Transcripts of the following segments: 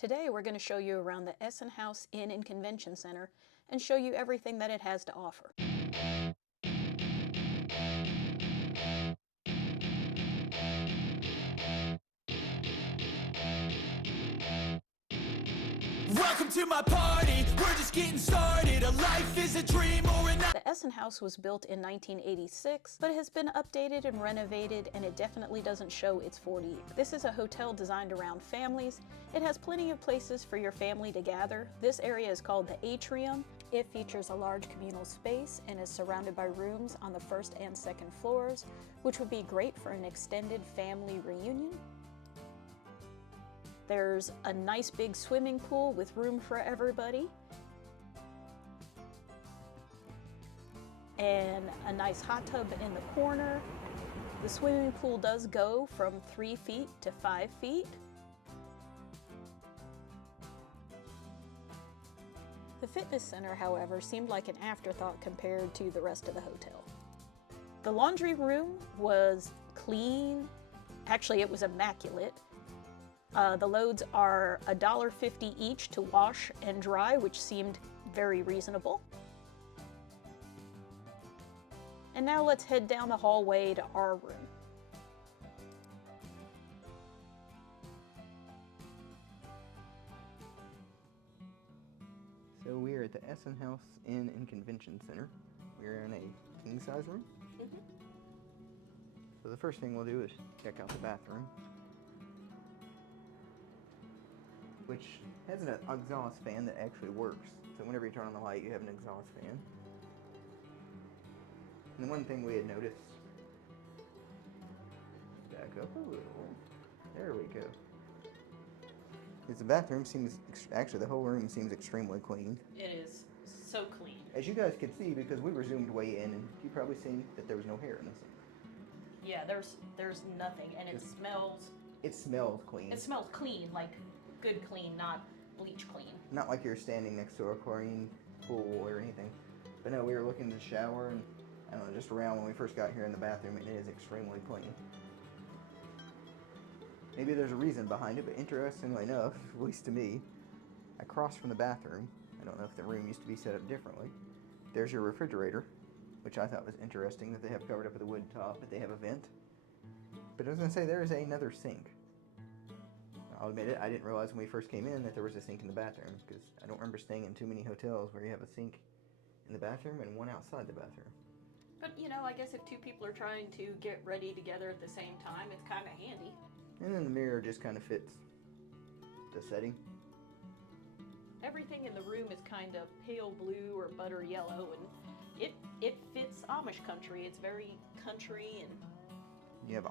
Today we're going to show you around the Essenhaus Inn and Convention Center and show you everything that it has to offer. Welcome to my party, we're just getting started. A life is a dream or an... The Essenhaus was built in 1986, but it has been updated and renovated, and it definitely doesn't show its 40 years. This is a hotel designed around families. It has plenty of places for your family to gather. This area is called the Atrium. It features a large communal space and is surrounded by rooms on the first and second floors, which would be great for an extended family reunion. There's a nice big swimming pool with room for everybody, and a nice hot tub in the corner. The swimming pool does go from 3 feet to 5 feet. The fitness center, however, seemed like an afterthought compared to the rest of the hotel. The laundry room was clean. Actually, it was immaculate. The loads are $1.50 each to wash and dry, which seemed very reasonable. And now let's head down the hallway to our room. So we are at the Essenhaus Inn and Convention Center. We're in a king-size room. So the first thing we'll do is check out the bathroom, which has an exhaust fan that actually works. So whenever you turn on the light, you have an exhaust fan. And the one thing we had noticed, back up a little, there we go, is the bathroom seems, actually the whole room seems extremely clean. It is so clean. As you guys could see, because we were zoomed way in, and you probably seen that there was no hair in the sink. Yeah, there's nothing, and it smells... It smells clean. It smells clean, like good clean, not bleach clean. Not like you're standing next to a chlorine pool or anything. But no, we were looking to shower, and I don't know, just around when we first got here in the bathroom, it is extremely clean. Maybe there's a reason behind it, but interestingly enough, at least to me, across from the bathroom, I don't know if the room used to be set up differently, there's your refrigerator, which I thought was interesting that they have covered up with a wood top, but they have a vent. But I was going to say, there is another sink. I'll admit it, I didn't realize when we first came in that there was a sink in the bathroom, because I don't remember staying in too many hotels where you have a sink in the bathroom and one outside the bathroom. But, you know, I guess if two people are trying to get ready together at the same time, it's kind of handy. And then the mirror just kind of fits the setting. Everything in the room is kind of pale blue or butter yellow, and it fits Amish country. It's very country, and... You have,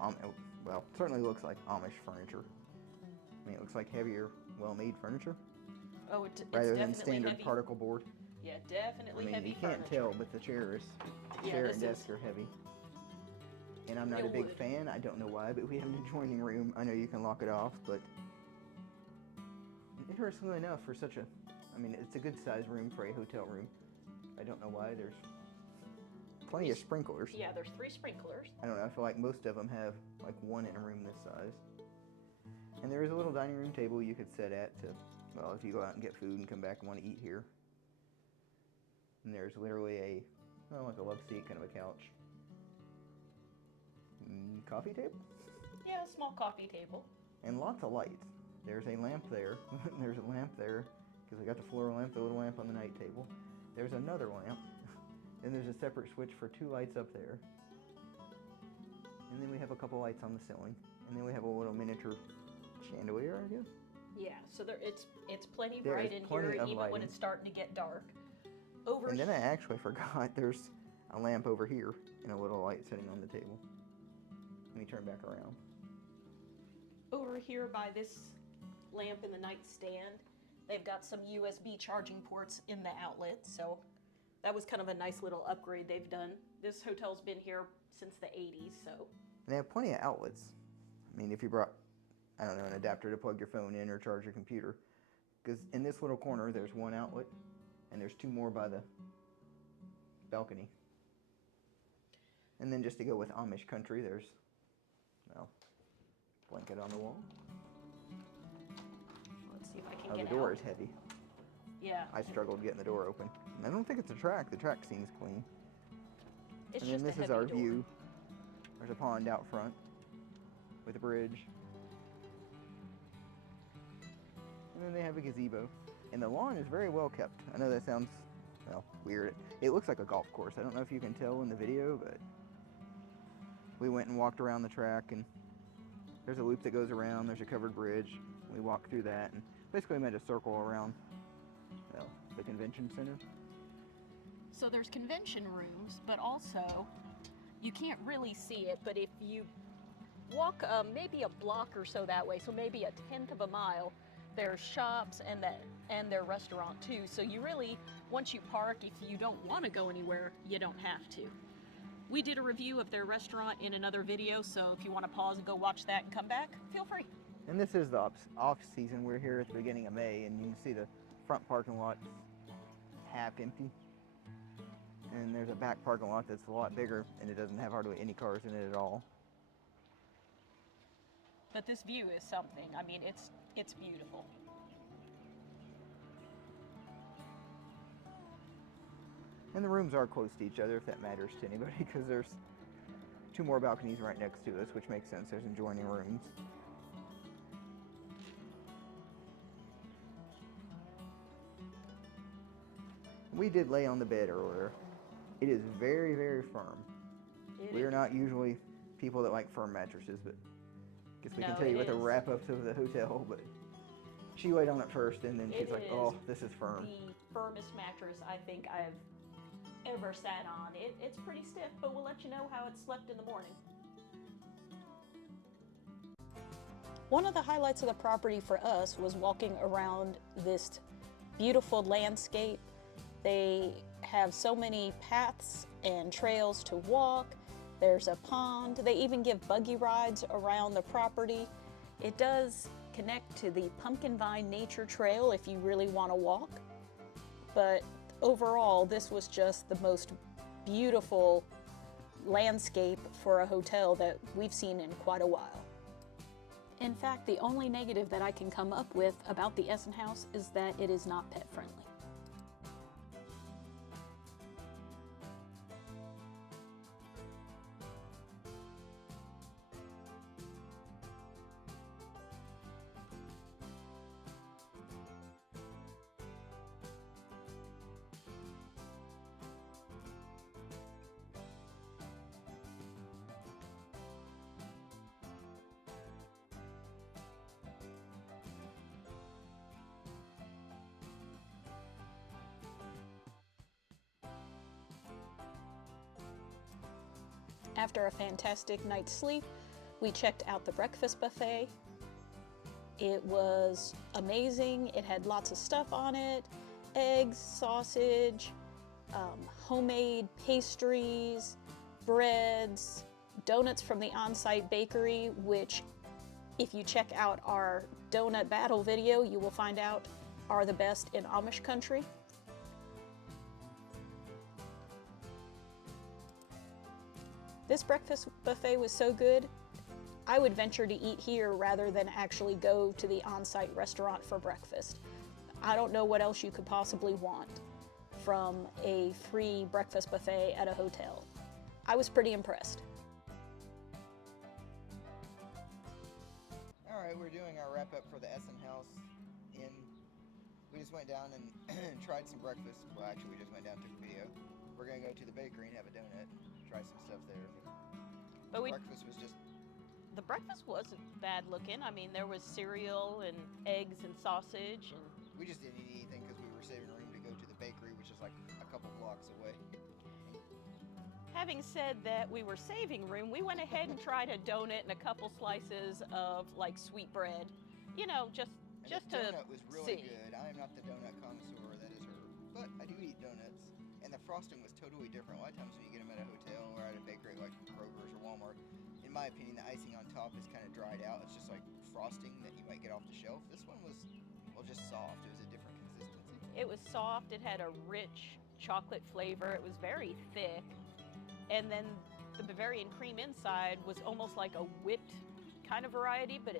well, it certainly looks like Amish furniture. I mean, it looks like heavier, well-made furniture. Oh, it's rather than definitely standard heavy. particle board. Yeah, definitely heavy. I mean, you can't tell, but the chair and desk are heavy. And I'm not a big fan. I don't know why, but we have an adjoining room. I know you can lock it off, but interestingly enough, for such a, I mean, it's a good-sized room for a hotel room. I don't know why. There's plenty of sprinklers. Yeah, there's 3 sprinklers. I don't know. I feel like most of them have like one in a room this size. And there is a little dining room table you could sit at to, well, if you go out and get food and come back and want to eat here. And there's literally a, well, like a love seat, kind of a couch. Coffee table? Yeah, a small coffee table. And lots of lights. There's a lamp there. There's a lamp there, because we got the floor lamp, the little lamp on the night table. There's another lamp. Then there's a separate switch for 2 lights up there. And then we have a couple lights on the ceiling. And then we have a little miniature chandelier, I guess. Yeah, so it's plenty bright in here, even lighting. When it's starting to get dark. And then I actually forgot there's a lamp over here and a little light sitting on the table. Let me turn back around. Over here by this lamp in the nightstand, they've got some USB charging ports in the outlet, so that was kind of a nice little upgrade they've done. This hotel's been here since the 80s, so. And they have plenty of outlets. I mean, if you brought, I don't know, an adapter to plug your phone in or charge your computer. Because in this little corner, there's 1 outlet, and there's 2 more by the balcony. And then just to go with Amish Country, there's, well, blanket on the wall. Let's see if I can and Oh, get the door out. is heavy. Yeah. I struggled getting the door open. I don't think it's a track. The track seems clean. It's And just then a this is heavy our door. view. There's a pond out front with a bridge. And then they have a gazebo. And the lawn is very well kept. I know that sounds, well, weird. It looks like a golf course. I don't know if you can tell in the video, but we went and walked around the track, and there's a loop that goes around. There's a covered bridge. We walked through that and basically made a circle around, well, the convention center. So there's convention rooms, but also you can't really see it, but if you walk maybe a block or so that way, so maybe a tenth of a mile, there's shops and their restaurant too. So you really, once you park, if you don't want to go anywhere, you don't have to. We did a review of their restaurant in another video, so if you want to pause and go watch that and come back, feel free. And this is the off season. We're here at the beginning of May, and you can see the front parking lot half empty. And there's a back parking lot that's a lot bigger, and it doesn't have hardly any cars in it at all. But this view is something. I mean, it's beautiful. And the rooms are close to each other, if that matters to anybody, because there's 2 more balconies right next to us, which makes sense. There's adjoining rooms. We did lay on the bed earlier. It is very, very firm. We are not usually people that like firm mattresses, but I guess we can tell you with the wrap-ups of the hotel, but she laid on it first, and then she's like, oh, this is firm. The firmest mattress I think I've ever sat on. It's pretty stiff, but we'll let you know how it slept in the morning. One of the highlights of the property for us was walking around this beautiful landscape. They have so many paths and trails to walk. There's a pond. They even give buggy rides around the property. It does connect to the Pumpkin Vine Nature Trail if you really want to walk. But overall, this was just the most beautiful landscape for a hotel that we've seen in quite a while. In fact, the only negative that I can come up with about the Essenhaus is that it is not pet friendly. After a fantastic night's sleep, we checked out the breakfast buffet. It was amazing. It had lots of stuff on it: eggs, sausage, homemade pastries, breads, donuts from the on-site bakery, which if you check out our donut battle video, you will find out are the best in Amish Country. This breakfast buffet was so good, I would venture to eat here rather than actually go to the on-site restaurant for breakfast. I don't know what else you could possibly want from a free breakfast buffet at a hotel. I was pretty impressed. All right, we're doing our wrap-up for the Essenhaus Inn. We just went down and tried some breakfast. Well, actually, we just went down and took a video. We're gonna go to the bakery and have a donut, try some stuff there. But Breakfast was just... The breakfast wasn't bad looking. I mean, there was cereal and eggs and sausage. And We just didn't eat anything because we were saving room to go to the bakery, which is like a couple blocks away. having said that we were saving room, we went ahead and tried a donut and a couple slices of like sweet bread. You know, just The to donut was really see. good. I am not the donut connoisseur, that is her. But I do eat donuts. And the frosting was totally different. A lot of times when you get them at a hotel or at a bakery like Kroger's or Walmart, in my opinion, the icing on top is kind of dried out. It's just like frosting that you might get off the shelf. This one was, well, just soft. It was a different consistency. It was soft, it had a rich chocolate flavor, it was very thick, and then the Bavarian cream inside was almost like a whipped kind of variety, but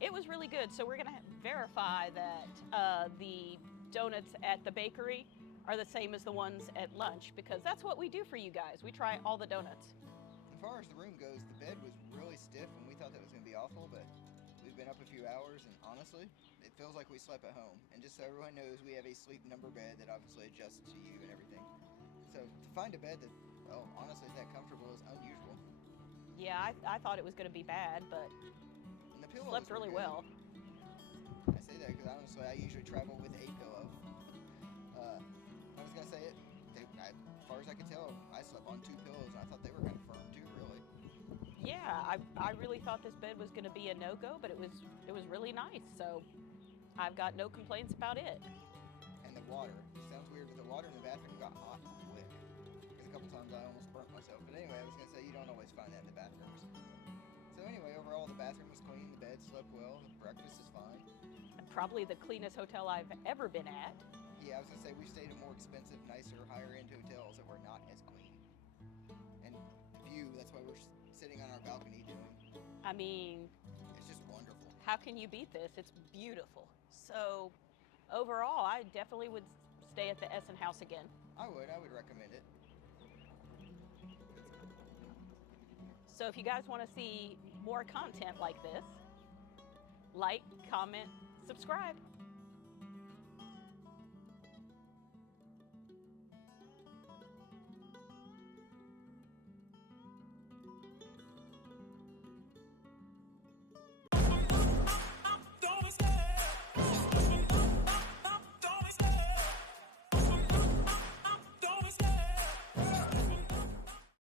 it was really good. So we're gonna verify that the donuts at the bakery are the same as the ones at lunch, because that's what we do for you guys. We try all the donuts. As far as the room goes, the bed was really stiff and we thought that was going to be awful, but we've been up a few hours and honestly, it feels like we slept at home. And just so everyone knows, we have a sleep number bed that obviously adjusts to you and everything. So to find a bed that, well, honestly is that comfortable is unusual. Yeah, I thought it was going to be bad, but And the pillows slept were really good. well. I say that because honestly, I usually travel with a pillow. I was gonna say it. As far as I could tell, I slept on 2 pillows, and I thought they were kind of firm too, really. Yeah, I really thought this bed was going to be a no-go, but it was really nice. So I've got no complaints about it. And the water. It sounds weird, but the water in the bathroom got hot quick. Because a couple times I almost burnt myself. But anyway, I was gonna say you don't always find that in the bathrooms. So anyway, overall the bathroom was clean, the bed slept well, the breakfast is fine. Probably the cleanest hotel I've ever been at. Yeah, I was gonna say we've stayed at more expensive, nicer, higher-end hotels that were not as clean. And the view, that's why we're sitting on our balcony doing. I mean, It's just wonderful. how can you beat this? It's beautiful. So overall, I definitely would stay at the Essenhaus again. I would recommend it. So if you guys want to see more content like this, like, comment, subscribe.